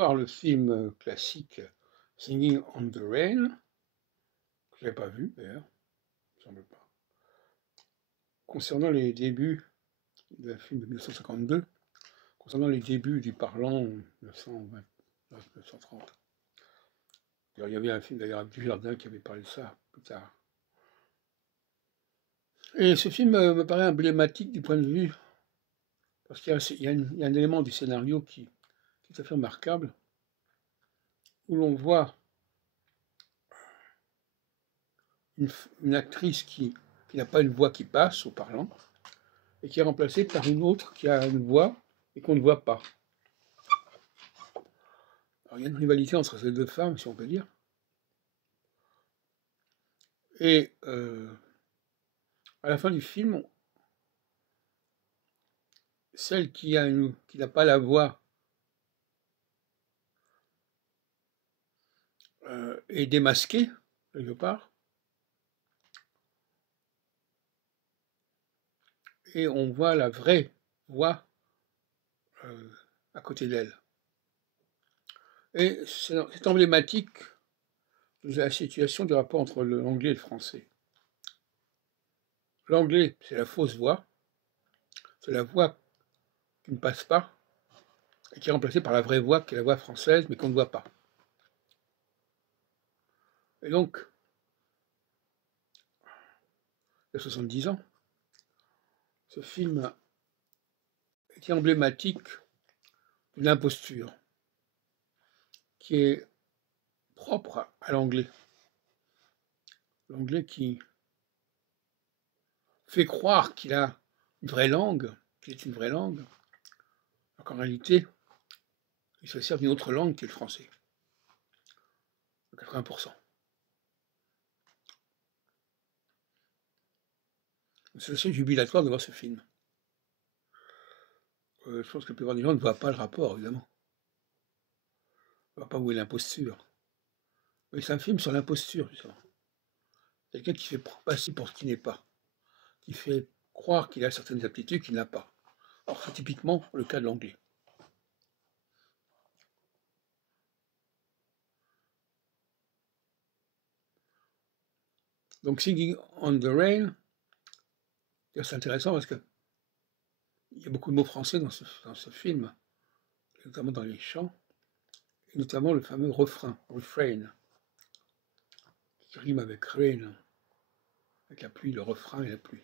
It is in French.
voir le film classique Singing on the Rain, que je n'avais pas vu d'ailleurs, il me semble pas. Concernant les débuts d'un film de 1952, concernant les débuts du parlant 1929-1930. Il y avait un film d'ailleurs avec Dujardin qui avait parlé de ça plus tard. Et ce film me paraît emblématique du point de vue, parce qu'il y a un élément du scénario qui est tout à fait remarquable, où l'on voit une actrice qui n'a pas une voix qui passe au parlant, et qui est remplacée par une autre qui a une voix et qu'on ne voit pas. Alors il y a une rivalité entre ces deux femmes, si on peut dire. Et à la fin du film, celle qui n'a pas la voix est démasquée, quelque part, et on voit la vraie voix à côté d'elle. Et c'est emblématique de la situation du rapport entre l'anglais et le français. L'anglais, c'est la fausse voix, c'est la voix qui ne passe pas, et qui est remplacée par la vraie voix, qui est la voix française, mais qu'on ne voit pas. Et donc, il y a 70 ans, ce film est emblématique d'une imposture qui est propre à l'anglais. L'anglais qui fait croire qu'il a une vraie langue, qu'il est une vraie langue, alors qu'en réalité, il se sert d'une autre langue qui est le français, à 80%. C'est assez jubilatoire de voir ce film. Je pense que la plupart des gens ne voient pas le rapport, évidemment. On ne voit pas où est l'imposture. Mais c'est un film sur l'imposture, justement. Quelqu'un qui fait passer pour ce qu'il n'est pas, qui fait croire qu'il a certaines aptitudes qu'il n'a pas. Alors c'est typiquement le cas de l'anglais. Donc Singing on the Rain, c'est intéressant parce qu'il y a beaucoup de mots français dans ce film, notamment dans les chants, et notamment le fameux refrain, refrain, qui rime avec rain, avec la pluie, le refrain et la pluie.